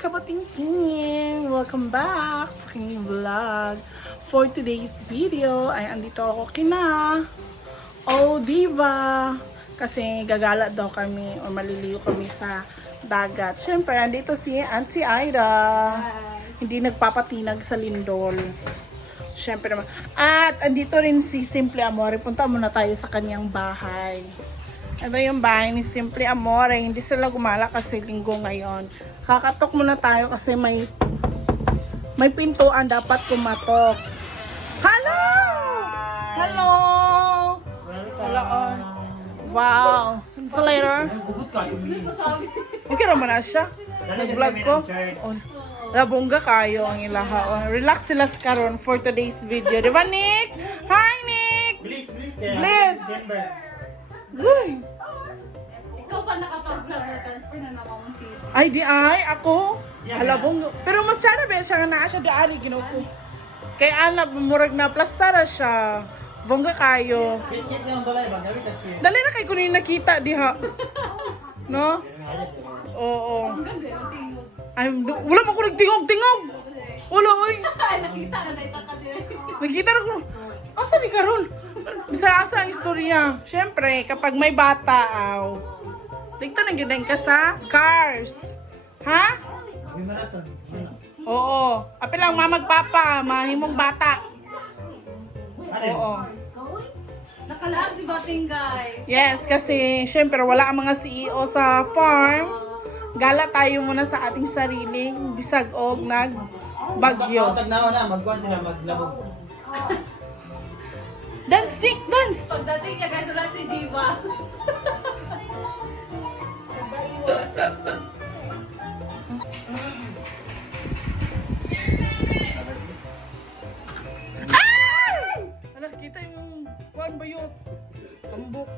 kabatingking! Welcome back sa aking vlog. For today's video ay andito ako kina Diva kasi gagala daw kami o maliliyo kami sa dagat. Siyempre, andito si Auntie Aida. Hindi nagpapatinag sa lindol. Siyempre naman. At andito rin si Simple Amore. Punta muna tayo sa kanyang bahay. Ito yung bahay ni Simple Amore. Hindi sila gumala kasi linggo ngayon. Kakatok muna tayo kasi may pintuan dapat kumatok. Hello! Hello! Hello! Wow! So later? Okay naman na siya. Nag-vlog ko. Labongga kayo ang ilaha. Relax sila karon for today's video. Diba, Nick? Hi, Nick! Please! Uy! Ikaw pa nakapag-transfer na namamuntit? Ay, di ay. Ako? Alabong. Pero mas sana ba siya nga naa siya di ari ginuko. Kaya anak, murag na plastara siya. Bongga kayo. Dali na kay kunin nakita diha. No? Oo. Ang ganda yung tingog. Ay, wala man ko nagtingog-tingog. Wala, oy. Ay, nakita ka na ita ka din. Nakita na ko. Asa ni karon? Bisa-asa ang istorya. Siyempre, kapag may bata, dito na ginayin ka sa cars. Ha? Oo. Api lang, mamagpapa, mahimong bata. Oo. Nakalaag si Bating, guys. Yes, kasi siyempre wala ang mga CEO sa farm. Gala tayo muna sa ating sariling bisag og nagbagyo. Magkuhan sila, mas labog. Dance, Nick, dance! Pagdating niya, guys, wala si Diva. Nagba-iwas. Ay! Ala, kita yung kuhan ba yun? Tambok.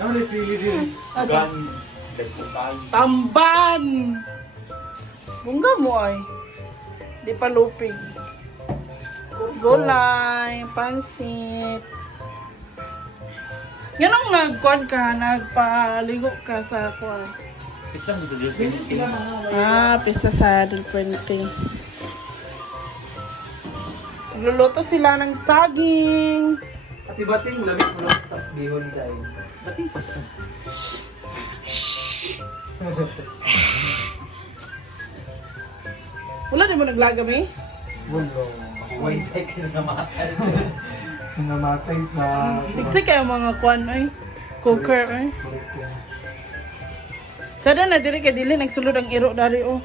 Naman sili din. Tamban! Bungga mo ay. Di pa lupig. Gulay, pansit. Yan ang nagkuhan ka, nagpaligo ka sa kuhan. Pista mo sa dito. Pista sa Del Puente. Nagluluto sila ng saging. At ibating, lamig mo lang sa bihon guys. Bating pasta. Wala din mo naglagami? Bulong. Wait, ay namatay. Namatay sa... Siksik kayo mga kuhan ay. Cooker ay. Sada na diri kay dili nagsulod ang iro dari o.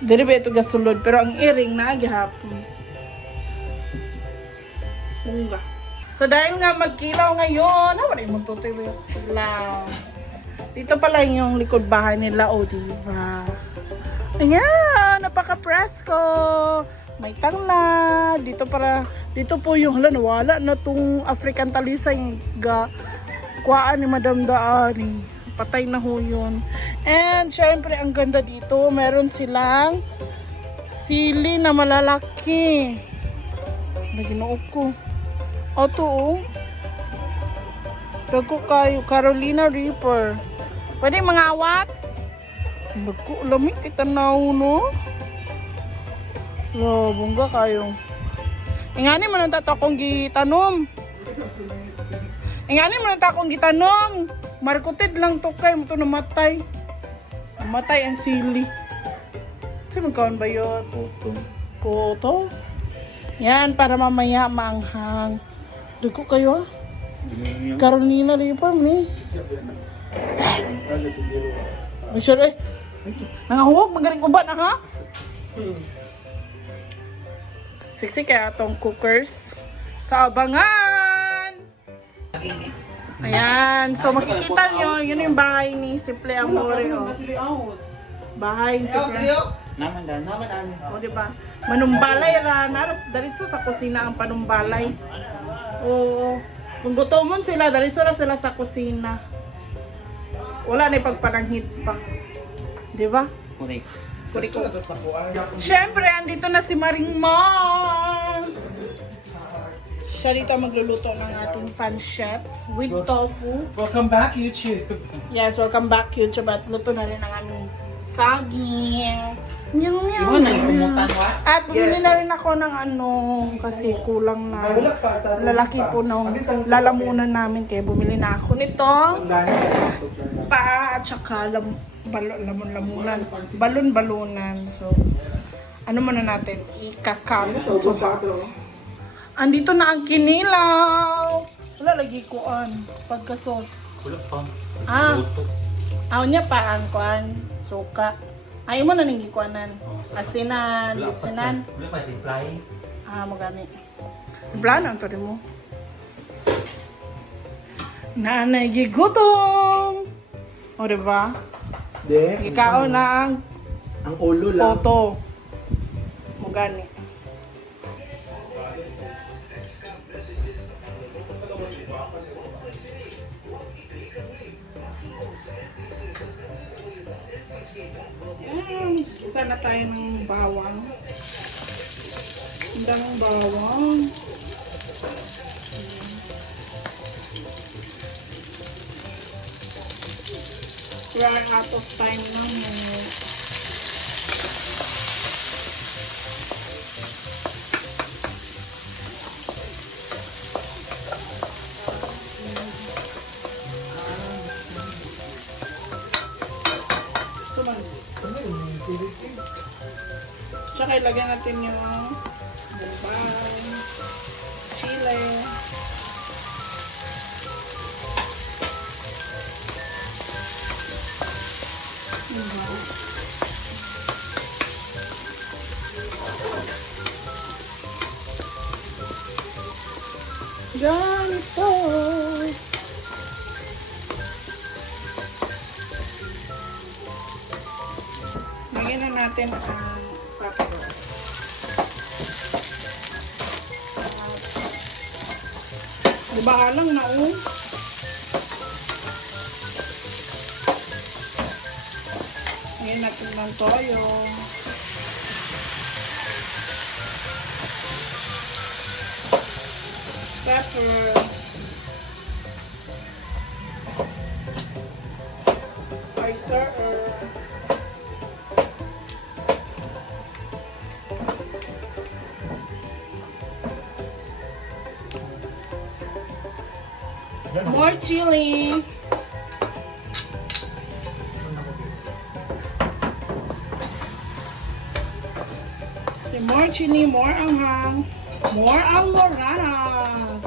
Diri ba ito gasulod pero ang iring na gihapon. Bunga. So dahil nga magkilaw ngayon, wala yung magtutoy ba yung kilaw. Dito pala yung likod bahay nila, diba? Ayan, napaka-presko. May tanglad. Dito po yung nawala na tong African talisay kuhaan ni Madam Daari. Patay na ho yun. And syempre ang ganda dito, meron silang sili na malalaki. Naginook ko. Ito Dago kayo, Carolina Reaper. Pwede mangawat? Bago, lamig kita na no? Bongga kayo. Ingani man ang tatakong gitanom. Ingani man ang takong gitanom. Markutid lang to kay mo to namatay. Namatay ang sili. Sino magkaon ba yun? Puto. Yan, para mamaya maanghang. Dugo kayo Carolina Reaper ni. Ay, sure eh. Nangahuwag, magaling uba na ha? Siksi kaya atong cookers sa abangan. Ayan, so makikita nyo, yun yung bahay ni Simple Amore. Bahay ni Simple. Naman. O, diba? Manumbalay ra, naras daritso sa kusina ang panumbalay. Oo. Kung gutomon sila, daritso ra sila sa kusina. Wala na ipagpananghit pa. Diba? Kuriko. Siyempre, andito na si Maring Ma. Siya dito magluluto ng ating pancit with tofu. Welcome back, YouTube. Yes, welcome back YouTube. At luto na rin ang aming saging. Meow, meow. Yun, nagpumutan was? At bumili na rin ako ng ano, kasi kulang na. Wala pa sa Lalaki po nung lalamunan namin, kaya bumili na ako nito. Ang dami na Pa at saka lamon-lamunan. Balon-balunan. So, ano muna natin? Ikakamot. Andito na ang kinilaw. Wala lagi kuan. Pagka-sauce. Wala pa. Ah. Aw niya pa ang kuan. Suka. Ayaw mo na ning gikuanan. Asinan, bitsinan. Wala pa reply. Ah, magani. Blan ang tori mo. Nanay gigutom. O, diba? Hindi. Ikaw na ang ulo lang. toto. Mugani. Isa na tayo ng bawang. Ang daming bawang. We're out of time naman. Tuman. Tsaka ilagyan natin yung bombay, chile. Ganito. Lagyan na natin ang pepper. Diba alang na Lagyan natin ng toyo. Pepper. Oyster or more chili. So more chili, more anghang, more almoranas.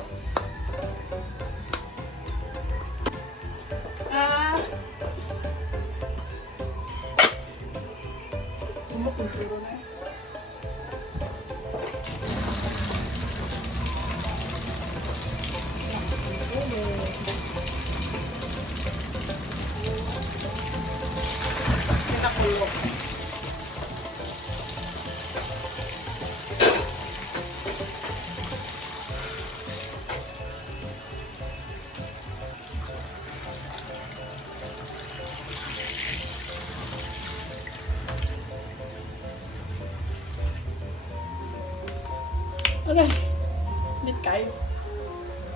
Siguro na. Nakulok. Okay. Bit kayo.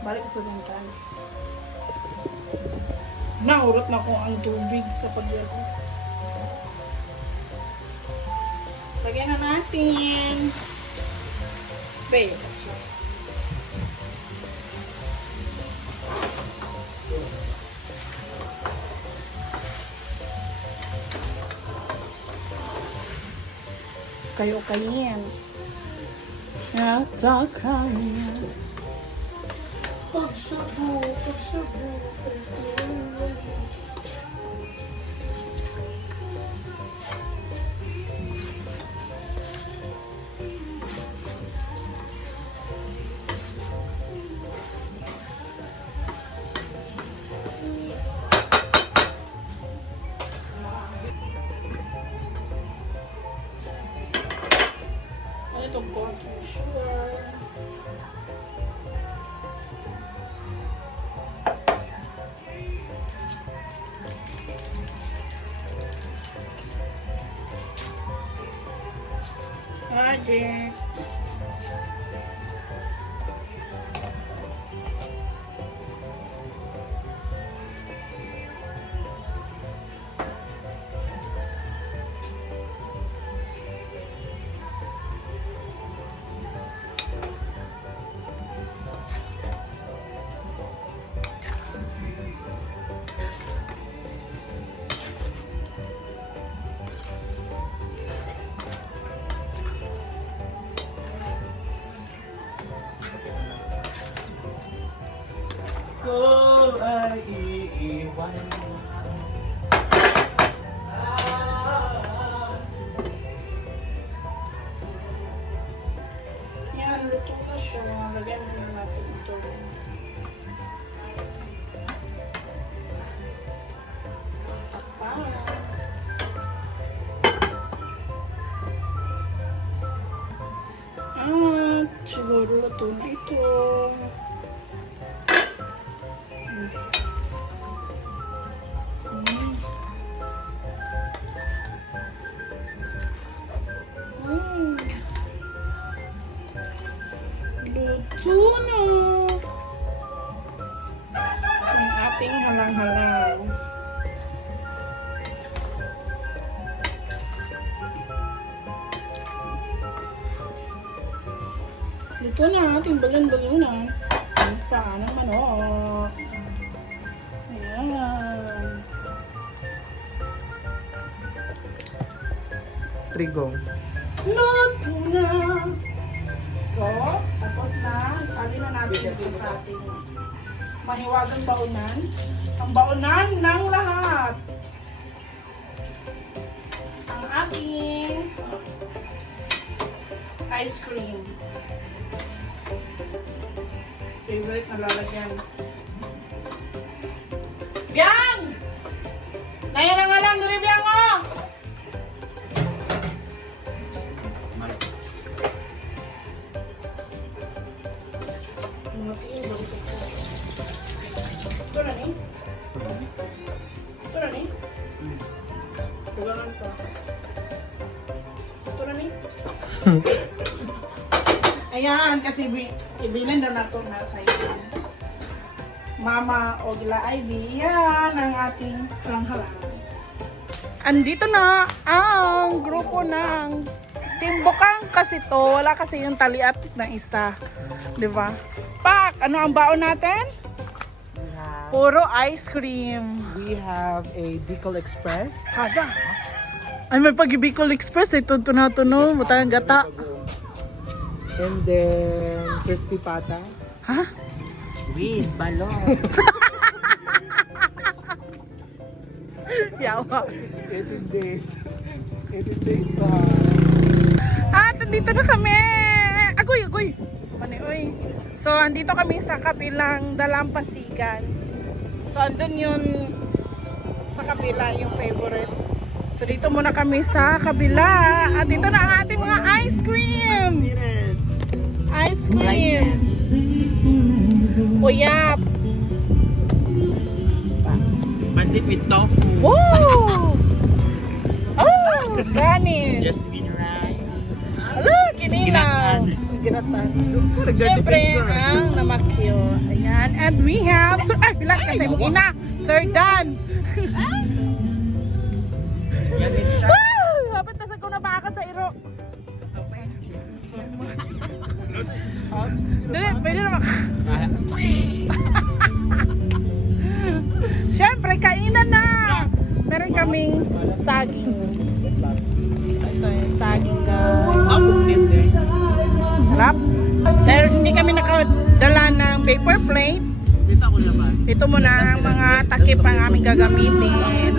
Balik sa bintana. Naurot na ko ang tubig sa pagyago. Lagyan na natin. Babe. Kayo yan. At kanya. Pagsabu. Itong konting sugar. Magic. ko ay iiwan mo. Yan, luto na siya. Lagyan mo natin ito. Takpan. At siguro luto na ito. Mm. Luto na. Ang ating halang-halang. Luto na ating balon-balunan. Ang paa ng manok. Ayan. Trigong. Luto na. So, tapos na. Isali na natin ito sa ating mahiwagang baonan. Ang baonan ng lahat. Ang ating ice cream. Favorite na lalagyan. Biang! Naya na nga lang, dali Biang oh! Ito na ni? Ito na ni? Tugangan pa. Ito na ni? Ayan, kasi ibilin daw na ito nasa iyo. Mama Ogla Ivy, yan ang ating hanghalang. Andito na ang grupo ng Team Bukang kasi to. Wala kasi yung taliat na isa. Di ba? Pak! Ano ang baon natin? Puro ice cream. We have a Bicol Express. Hada. Ay, may pag-Bicol Express. Ito tuno-tuno. Butang gata. And then, crispy pata. Ha? With balon. Yawa. 18 days. 18 days pa. At andito na kami. Agoy. Sumani, oy. So, andito kami sa kabilang Dalampasigan. So, andun yun sa kabila yung favorite. So, dito muna kami sa kabila. At dito na ang ating mga ice cream. Ice cream. Uyap. Pansit with tofu. Woo! Oh, kanin. Jasmine rice. Hala, kinilaw. Ginatan. Siyempre, ang namakyo. Ayan. And we have... Ay, bilang kasi mong ina. Sir Dan. Yan is siya. Woo! Dapat nasa ko na bakit sa iro. Dali, pwede naman. Siyempre, kainan na. Meron kaming saging. Ito yung saging guys. Sarap. Dahil hindi kami nakadala ng paper plate, Dito ako naman. ito muna ang mga takip ang aming gagamitin.